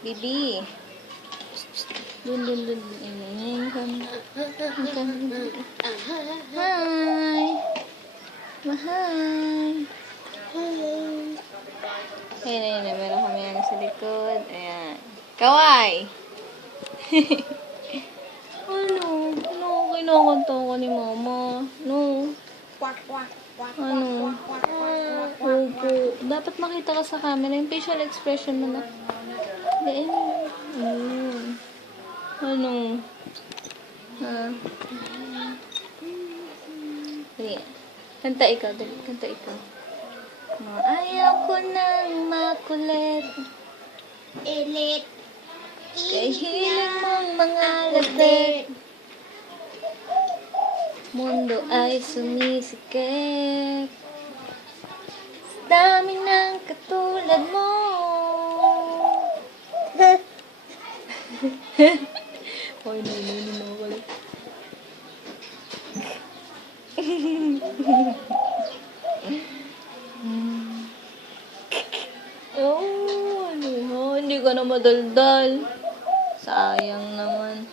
Bibi. Dun. Hi. Mahal. Ayun. Meron kami yan sa likod. Ayan. Kaway. Ano? Kinakanta ko ni mama. No. Ano? Opo. Dapat makita ka sa camera. Yung facial expression mo na. Ano? Ha? Sige. Kanta ikaw. Kanta ikaw. Ayaw ko nang makulit. Ilit. Kay hiling mong mga latik. Mundo ay sumisikip. Sa dami ng katulad mo. Hoy, nainunin mo ako ulit. Oh, ano, hindi ka na madaldal. Sayang naman.